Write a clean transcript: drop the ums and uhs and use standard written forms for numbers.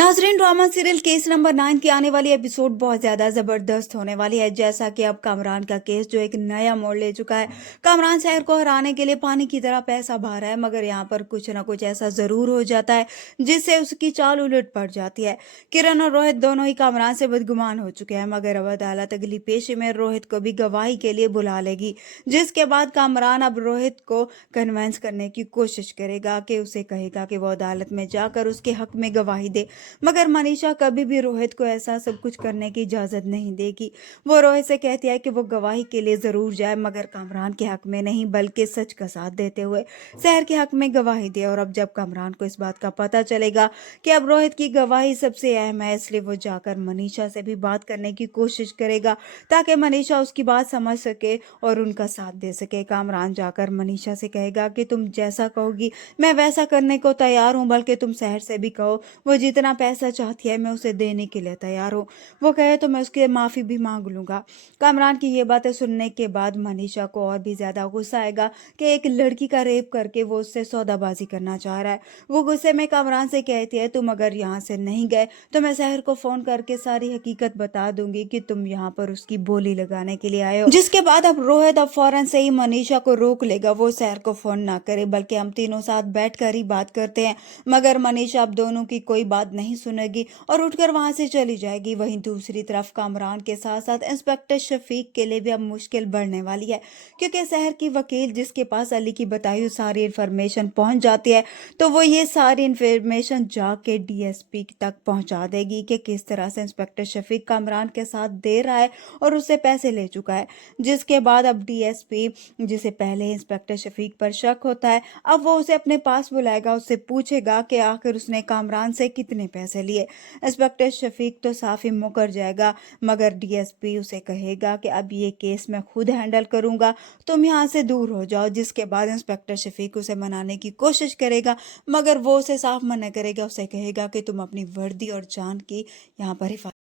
नाजरीन, drama serial case number 9 की आने वाली एपिसोड बहुत ज्यादा जबरदस्त होने वाली है। जैसा कि अब कामरान का केस जो एक नया मोड़ ले चुका है। कामरान शहर को हराने के लिए पानी की तरह पैसा बहा रहा है, मगर यहाँ पर कुछ ना कुछ ऐसा जरूर हो जाता है जिससे उसकी चाल उलट पड़ जाती है। किरण और रोहित दोनों ही कामरान से बदगुमान हो चुके हैं, मगर अब अदालत अगली पेशी में रोहित को भी गवाही के लिए बुला लेगी, जिसके बाद कामरान अब रोहित को कन्वेंस करने की कोशिश करेगा कि उसे कहेगा कि वो अदालत में जाकर उसके हक में गवाही दे। मगर मनीषा कभी भी रोहित को ऐसा सब कुछ करने की इजाजत नहीं देगी। वो रोहित से कहती है कि वो गवाही के लिए जरूर जाए, मगर कामरान के हक में नहीं बल्कि सच का साथ देते हुए शहर के हक में गवाही दे। और अब जब कामरान को इस बात का पता चलेगा कि अब रोहित की गवाही सबसे अहम है, इसलिए वो जाकर मनीषा से भी बात करने की कोशिश करेगा ताकि मनीषा उसकी बात समझ सके और उनका साथ दे सके। कामरान जाकर मनीषा से कहेगा कि तुम जैसा कहोगी मैं वैसा करने को तैयार हूँ, बल्कि तुम शहर से भी कहो वो जितना पैसा चाहती है मैं उसे देने के लिए तैयार हूँ। वो कहे तो मैं उसकी माफ़ी भी मांग लूँगा। कामरान की ये बातें सुनने के बाद मनीषा को और भी ज़्यादा गुस्सा आएगा कि एक लड़की का रेप करके वो उससे सौदाबाजी करना चाह रहा है। वो गुस्से में कामरान से कहती है, तुम अगर यहाँ से नहीं गए तो मैं शहर को फ़ोन करके सारी हकीकत बता दूंगी कि तुम यहाँ पर उसकी बोली लगाने के लिए आए हो। जिसके बाद अब रोहित अब फौरन से ही मनीषा को रोक लेगा, वो शहर को फ़ोन ना करे बल्कि हम तीनों साथ बैठकर ही बात करते हैं। मगर मनीषा अब दोनों की कोई बात नहीं सुनेगी और उठकर वहां से चली जाएगी। वहीं दूसरी तरफ कामरान के साथ साथ इंस्पेक्टर शफीक के लिए भी अब मुश्किल बढ़ने वाली है, क्योंकि शहर की वकील जिसके पास अली की बताई हुई सारी इन्फॉर्मेशन पहुंच जाती है तो वो ये सारी इन्फॉर्मेशन जाके डीएसपी तक पहुंचा देगी कि किस तरह से इंस्पेक्टर शफीक कामरान के साथ दे रहा है और उससे पैसे ले चुका है। जिसके बाद अब डीएसपी, जिसे पहले इंस्पेक्टर शफीक पर शक होता है, अब वो उसे अपने पास बुलाएगा, उससे पूछेगा कि आखिर उसने कामरान से कितने पैसे लिए। इंस्पेक्टर शफीक तो साफ ही मुकर जाएगा, मगर डीएसपी उसे कहेगा कि अब ये केस मैं खुद हैंडल करूंगा, तुम यहाँ से दूर हो जाओ। जिसके बाद इंस्पेक्टर शफीक उसे मनाने की कोशिश करेगा, मगर वो उसे साफ मना करेगा, उसे कहेगा कि तुम अपनी वर्दी और जान की यहाँ पर हिफाजत